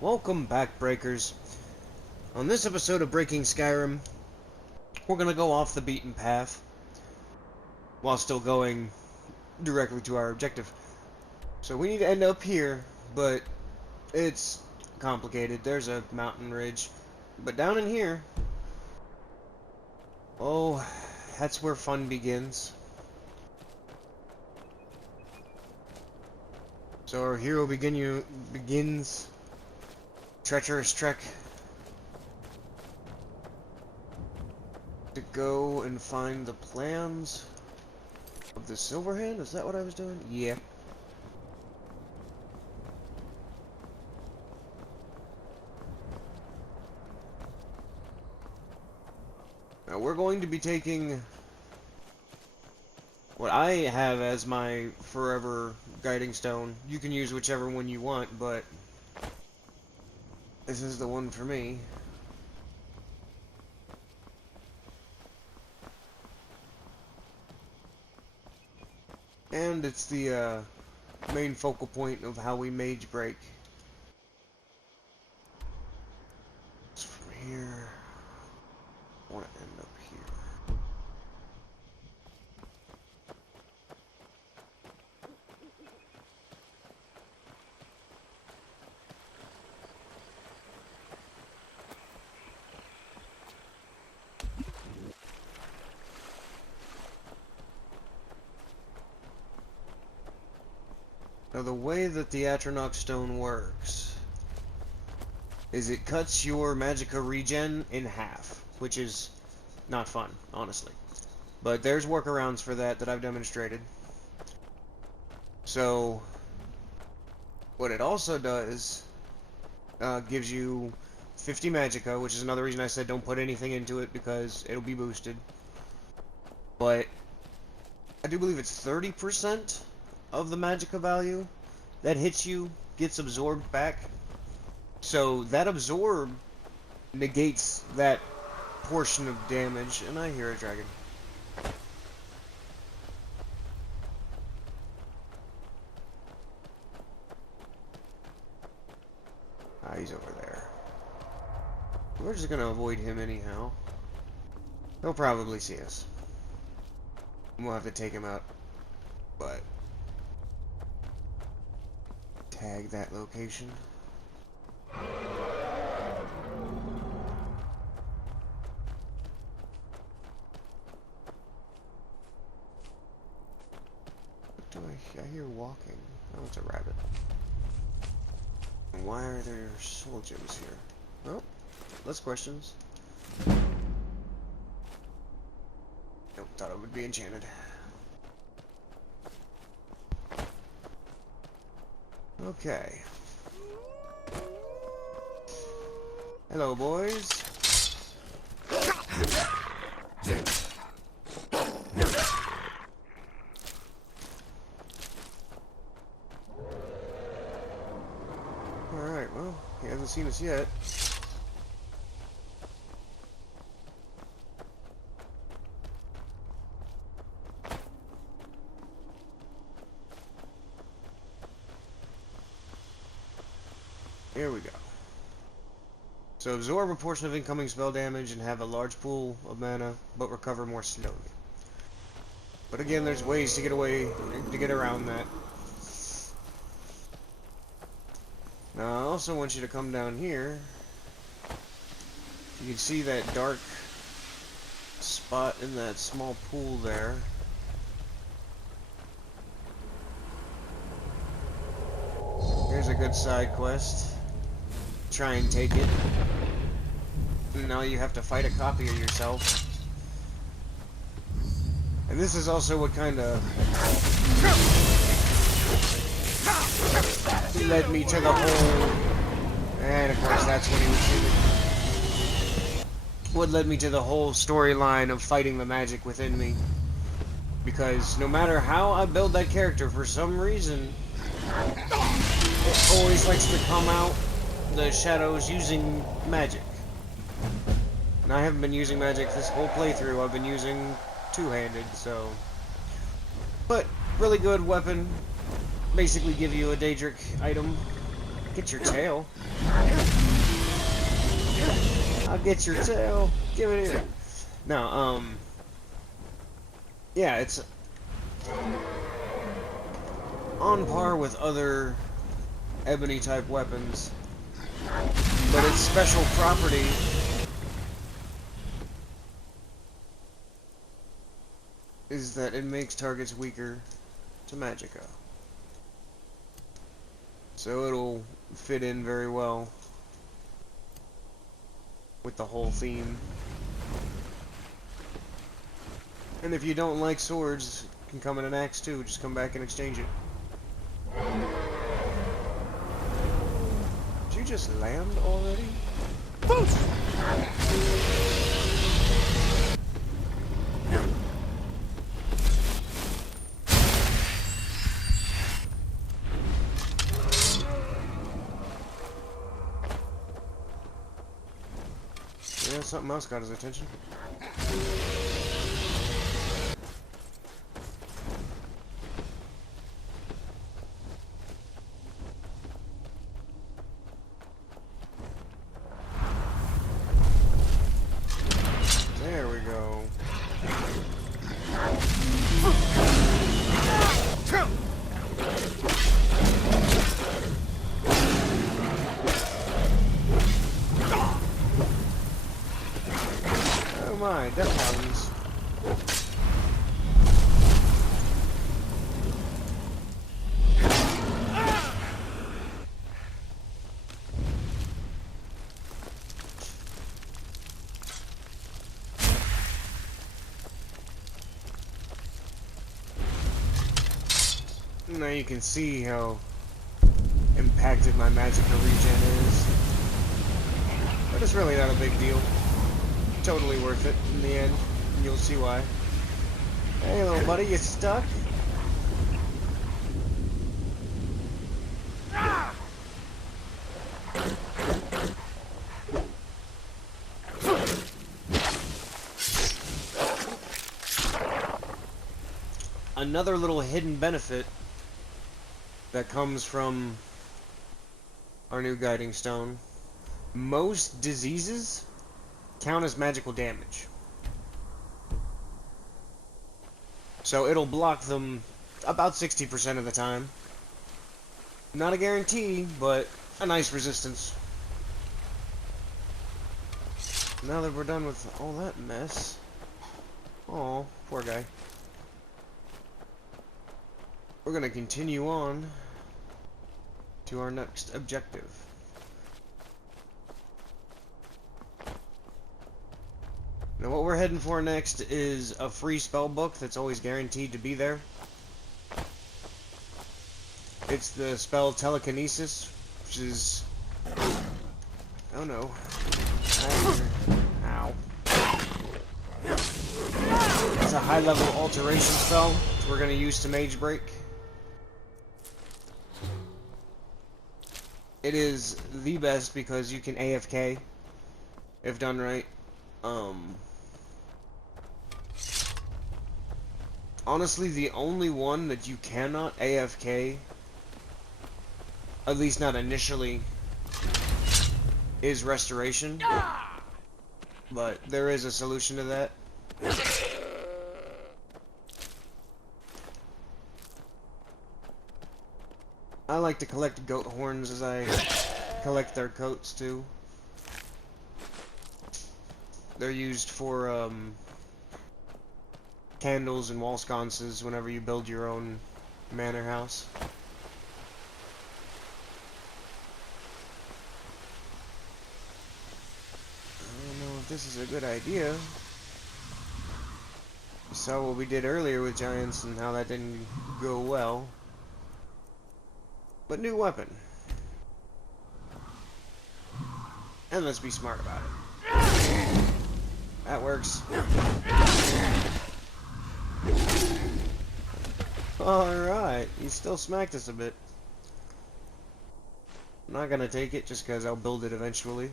Welcome back, Breakers. On this episode of Breaking Skyrim, we're gonna go off the beaten path while still going directly to our objective. So we need to end up here, but it's complicated. There's a mountain ridge. But down in here, oh, that's where fun begins. So our hero begins treacherous trek to go and find the plans of the Silverhand. Is that what I was doing? Yeah. Now we're going to be taking what I have as my forever guiding stone. You can use whichever one you want, but this is the one for me. And it's the main focal point of how we mage break. So from here, I want to end up here. Now the way that the Atronach stone works is it cuts your magicka regen in half, which is not fun, honestly. But there's workarounds for that I've demonstrated. So what it also does gives you 50 magicka, which is another reason I said don't put anything into it because it'll be boosted. But I do believe it's 30% of the magicka value that hits you gets absorbed back. So that absorb negates that portion of damage. And I hear a dragon. Ah, he's over there. We're just gonna avoid him anyhow. He'll probably see us. We'll have to take him out. But tag that location. What do I hear walking? Oh, it's a rabbit. Why are there soul gems here? Well, less questions. Nope, thought it would be enchanted. Okay. Hello, boys. Alright, well, he hasn't seen us yet. Here we go. So absorb a portion of incoming spell damage and have a large pool of mana, but recover more slowly. But again, there's ways to get around that. Now I also want you to come down here. You can see that dark spot in that small pool there. Here's a good side quest. Try and take it. Now you have to fight a copy of yourself. And this is also what kind of led me to the whole... And of course that's when he was shooting. What led me to the whole storyline of fighting the magic within me. Because no matter how I build that character, for some reason, it always likes to come out the shadows using magic. And I haven't been using magic this whole playthrough. I've been using two-handed, so... But, really good weapon. Basically give you a Daedric item. Get your tail. I'll get your tail. Give it here. No, yeah, it's on par with other ebony type weapons, but its special property is that it makes targets weaker to magicka. So it'll fit in very well with the whole theme. And if you don't like swords, it can come in an axe too. Just come back and exchange it. Did you just land already? Boost! Yeah, something else got his attention. There we go. Oh my, death houses. Now you can see how impacted my magicka regen is. But it's really not a big deal. Totally worth it in the end. And you'll see why. Hey little buddy, you stuck? Another little hidden benefit that comes from our new guiding stone. Most diseases count as magical damage. So it'll block them about 60% of the time. Not a guarantee, but a nice resistance. Now that we're done with all that mess. Oh, poor guy. We're gonna continue on to our next objective. Now what we're heading for next is a free spell book that's always guaranteed to be there. It's the spell Telekinesis, which is... oh no. Ow. It's a high level alteration spell, which we're going to use to Mage Break. It is the best because you can AFK if done right. Honestly, the only one that you cannot AFK, at least not initially, is Restoration. But there is a solution to that. I like to collect goat horns as I collect their coats too. They're used for candles and wall sconces whenever you build your own manor house. I don't know if this is a good idea. You saw what we did earlier with giants and how that didn't go well. But new weapon. And let's be smart about it. That works. Alright, he still smacked us a bit. I'm not gonna take it just because I'll build it eventually.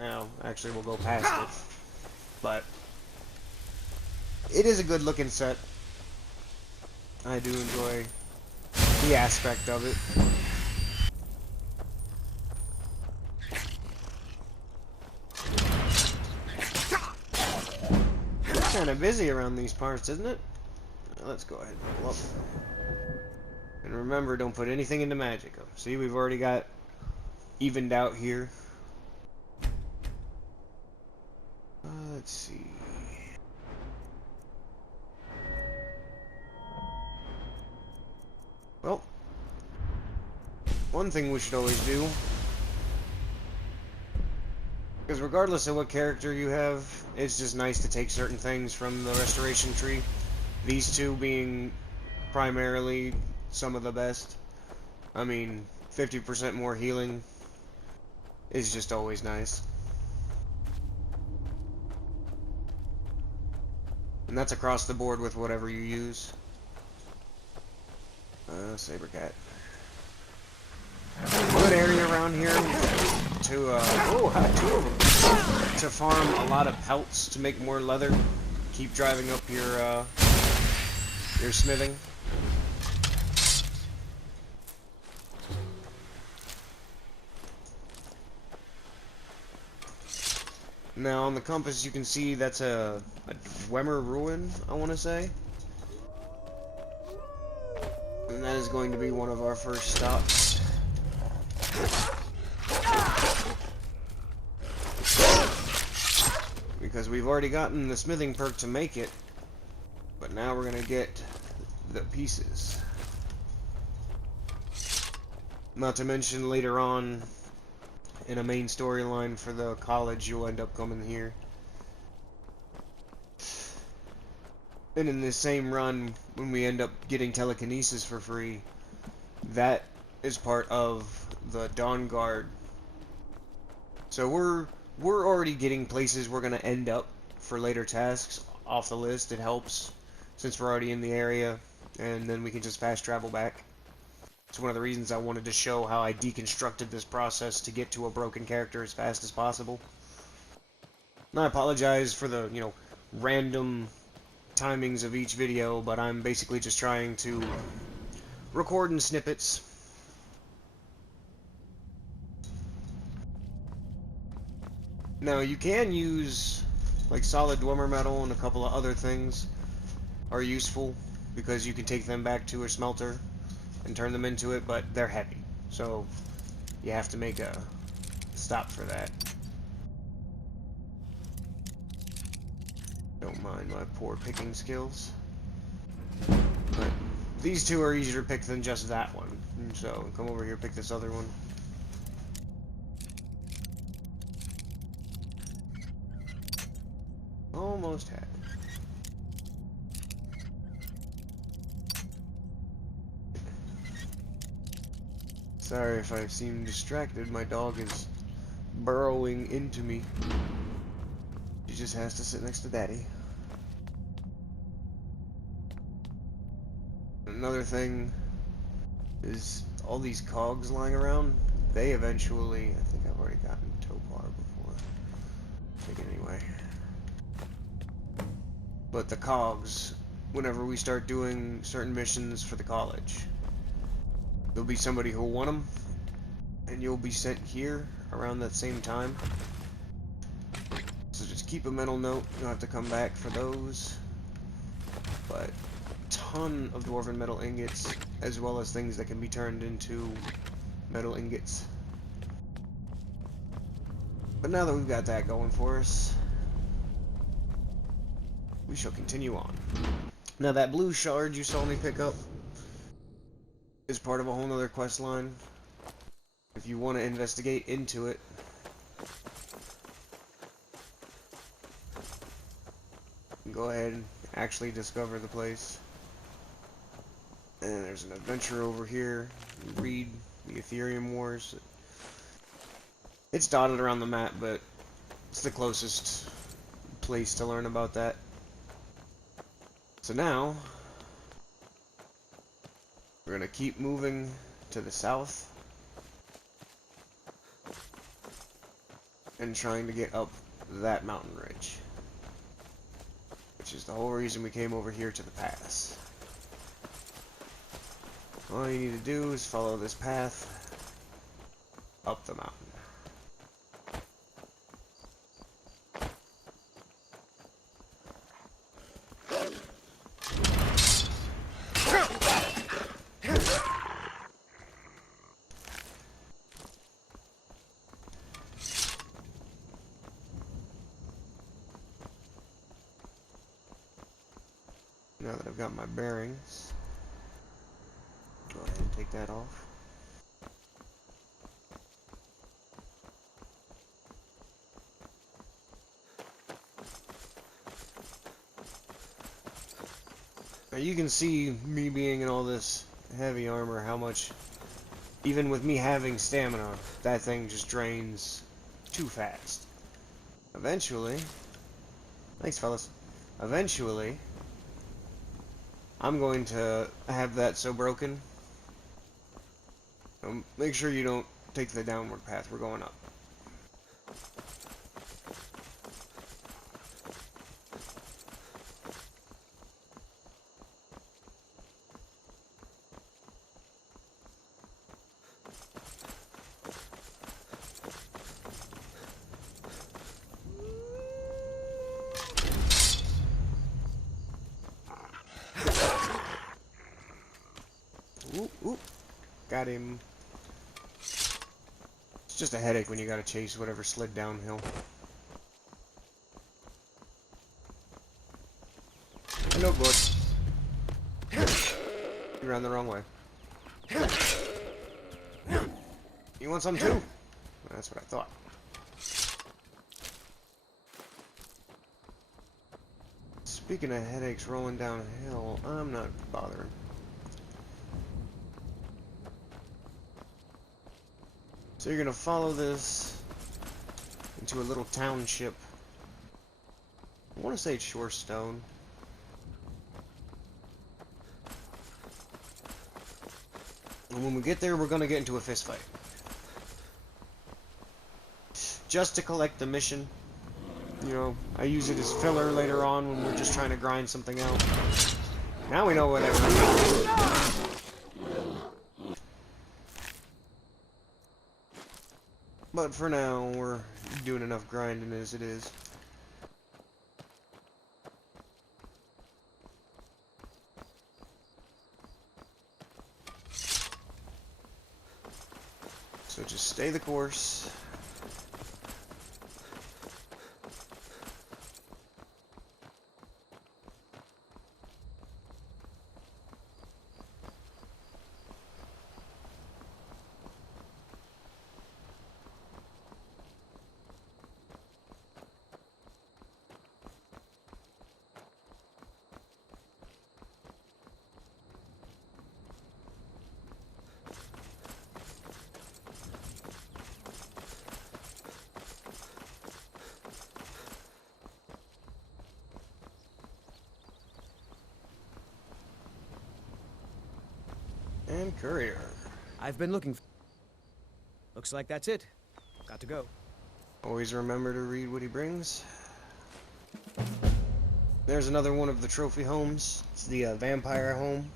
Now, actually we'll go past it. But it is a good looking set. I do enjoy the aspect of it. kind of busy around these parts, isn't it? Let's go ahead and pull up. And remember, don't put anything into Magica. See, we've already got evened out here. Let's see. Well, one thing we should always do, because regardless of what character you have, it's just nice to take certain things from the restoration tree. These two being primarily some of the best. I mean, 50% more healing is just always nice. And that's across the board with whatever you use. Saber cat. Good area around here to two of them. To farm a lot of pelts to make more leather. Keep driving up your smithing. Now on the compass you can see that's a Dwemer ruin, I want to say. And that is going to be one of our first stops. Because we've already gotten the smithing perk to make it, but now we're going to get the pieces. Not to mention later on, in a main storyline for the college, you'll end up coming here. And in this same run, when we end up getting telekinesis for free, that is part of the Dawn Guard. So we're already getting places we're gonna end up for later tasks off the list. It helps since we're already in the area, and then we can just fast travel back. It's one of the reasons I wanted to show how I deconstructed this process to get to a broken character as fast as possible. And I apologize for the, random timings of each video, but I'm basically just trying to record in snippets. Now you can use like solid Dwemer metal and a couple of other things are useful because you can take them back to a smelter and turn them into it, but they're heavy, so you have to make a stop for that. Don't mind my poor picking skills. But these two are easier to pick than just that one. So come over here, pick this other one. Almost had it. Sorry if I seem distracted. My dog is burrowing into me. She just has to sit next to Daddy. Another thing is all these cogs lying around. They eventually, I think I've already gotten Topar before. Take it anyway. But the cogs, whenever we start doing certain missions for the college, there'll be somebody who'll want them, and you'll be sent here around that same time. So just keep a mental note. You'll have to come back for those. But a ton of dwarven metal ingots, as well as things that can be turned into metal ingots. But now that we've got that going for us, we shall continue on. Now that blue shard you saw me pick up is part of a whole nother quest line. If you want to investigate into it, go ahead and actually discover the place. And there's an adventure over here. Read the Ethereum Wars. It's dotted around the map, but it's the closest place to learn about that. So now, we're going to keep moving to the south and trying to get up that mountain ridge, which is the whole reason we came over here to the pass. All you need to do is follow this path up the mountain. Now that I've got my bearings, go ahead and take that off. Now you can see me being in all this heavy armor, how much, even with me having stamina, that thing just drains too fast. Eventually, thanks fellas, eventually, I'm going to have that so broken. Make sure you don't take the downward path, we're going up. Ooh, ooh, got him. It's just a headache when you gotta chase whatever slid downhill. Hello, bud. You ran the wrong way. You want some too? That's what I thought. Speaking of headaches rolling downhill, I'm not bothering. So you're gonna follow this into a little township. I want to say it's Shorestone. And when we get there, we're gonna get into a fist fight. Just to collect the mission. You know, I use it as filler later on when we're just trying to grind something out. Now we know what everything. But for now, we're doing enough grinding as it is. So just stay the course. And courier. I've been looking. Looks like that's it. Got to go. Always remember to read what he brings. There's another one of the trophy homes. It's the vampire home.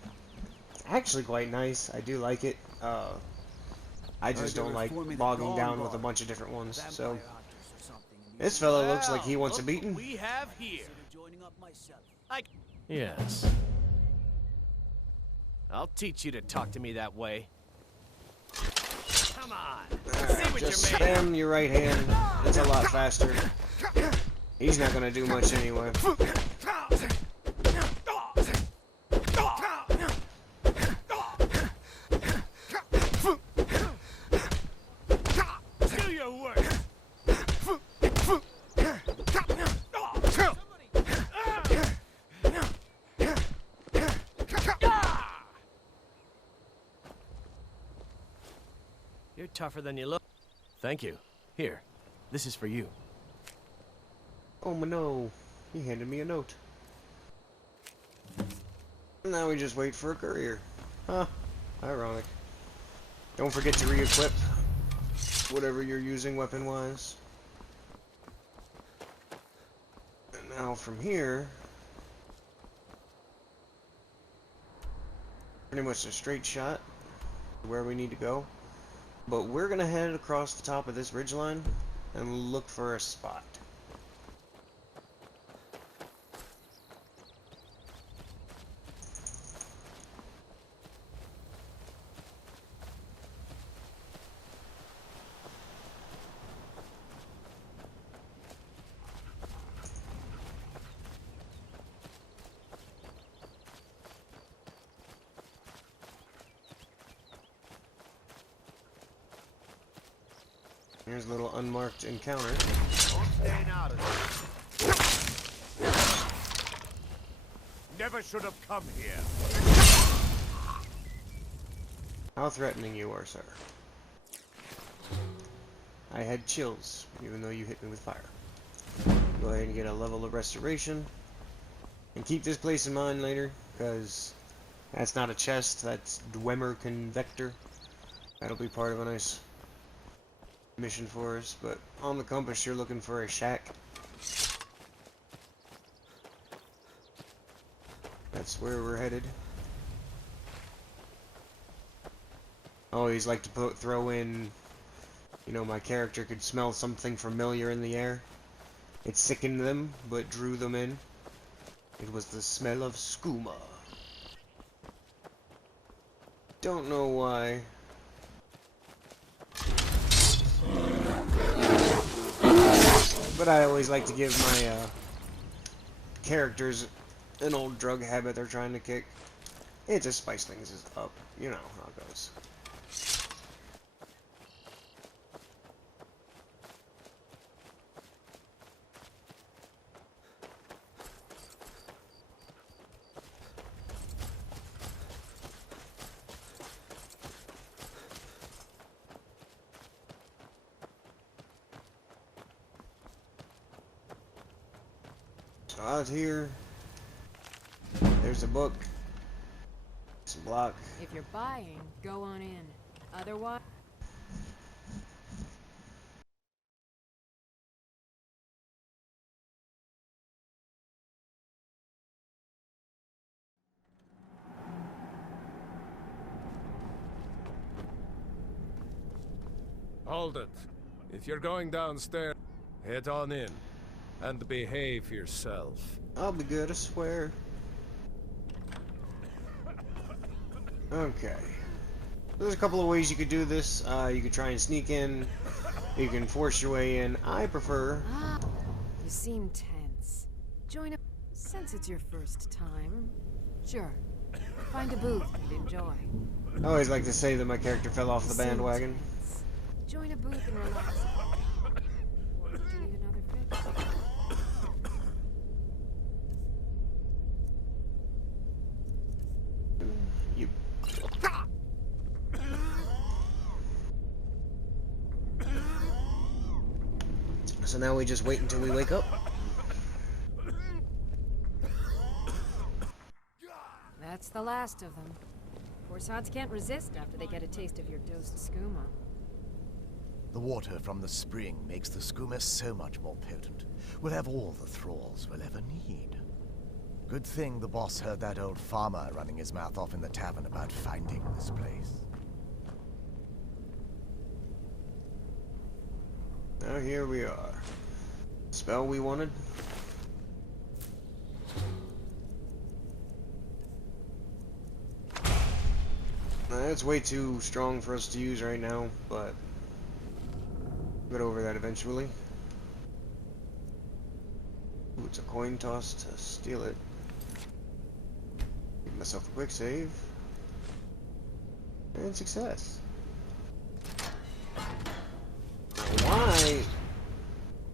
Actually quite nice. I do like it. I just don't like bogging down with a bunch of different ones. So this fella looks like he wants a beating. We have here. Yes. I'll teach you to talk to me that way. Come on. Just spam your right hand. It's a lot faster. He's not gonna do much anyway. Do your work. You're tougher than you look. Thank you. Here, this is for you. Oh no, he handed me a note. Now we just wait for a courier. Huh, ironic. Don't forget to re-equip whatever you're using weapon-wise. And now from here, pretty much a straight shot to where we need to go. But we're gonna head across the top of this ridgeline and look for a spot. Here's a little unmarked encounter. Staying out of this. Never should have come here. How threatening you are, sir. I had chills, even though you hit me with fire. Go ahead and get a level of restoration. And keep this place in mind later, because that's not a chest, that's Dwemer Convector. That'll be part of a nice mission for us, but on the compass you're looking for a shack. That's where we're headed. I always like to throw in, you know, my character could smell something familiar in the air. It sickened them, but drew them in. It was the smell of skooma. Don't know why. But I always like to give my characters an old drug habit they're trying to kick. It just spice things up. You know how it goes. So out here, there's a book, some block. If you're buying, go on in. Otherwise... Hold it. If you're going downstairs, head on in. And behave yourself. I'll be good, I swear. Okay. There's a couple of ways you could do this. You could try and sneak in. You can force your way in. I prefer... Ah, you seem tense. Join up since it's your first time. Sure. Find a booth and enjoy. I always like to say that my character fell off the Seem bandwagon. tense. Join a booth and relax. Do you need another fix? You... So now we just wait until we wake up. That's the last of them. Forsods can't resist after they get a taste of your dosed skooma. The water from the spring makes the skooma so much more potent. We'll have all the thralls we'll ever need. Good thing the boss heard that old farmer running his mouth off in the tavern about finding this place. Now here we are. Spell we wanted. That's way too strong for us to use right now, but we'll get over that eventually. Ooh, it's a coin toss to steal it. Give myself a quick save. And success. Why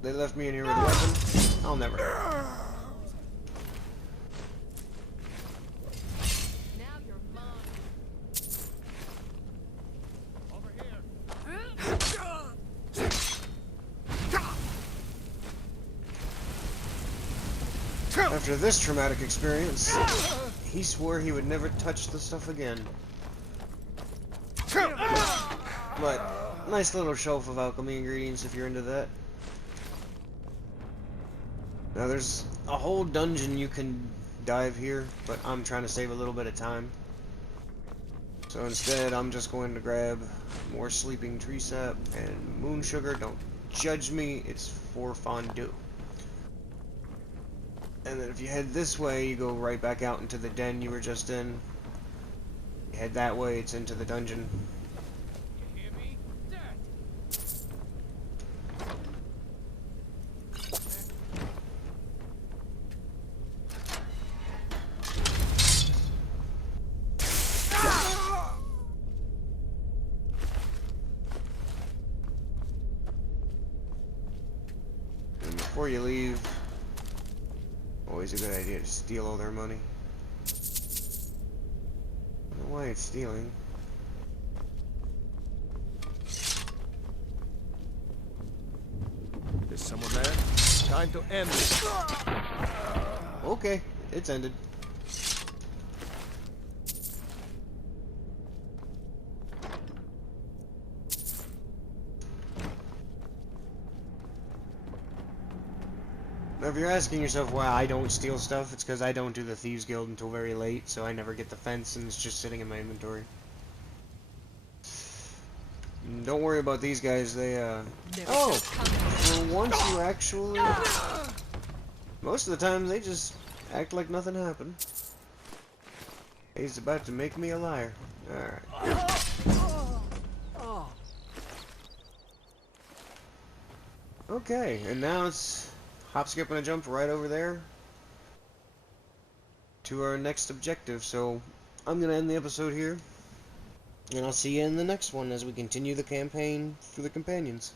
they left me in here with a weapon? I'll never know. Now you're mine. Over here. After this traumatic experience, he swore he would never touch the stuff again. But nice little shelf of alchemy ingredients if you're into that. Now there's a whole dungeon you can dive here, but I'm trying to save a little bit of time. So instead I'm just going to grab more sleeping tree sap and moon sugar. Don't judge me, it's for fondue. And then if you head this way, you go right back out into the den you were just in. You head that way, it's into the dungeon. You hear me? Dead. before you leave, always a good idea to steal all their money. I don't know why it's stealing. There's someone there. Time to end this. Okay, it's ended. Now, if you're asking yourself why I don't steal stuff, it's because I don't do the Thieves Guild until very late, so I never get the fence and it's just sitting in my inventory. Don't worry about these guys, they, Oh! For once you actually... Most of the time, they just act like nothing happened. He's about to make me a liar. Alright. Okay, and now it's hop, skip, and a jump right over there to our next objective. So I'm gonna end the episode here, and I'll see you in the next one as we continue the campaign for the companions.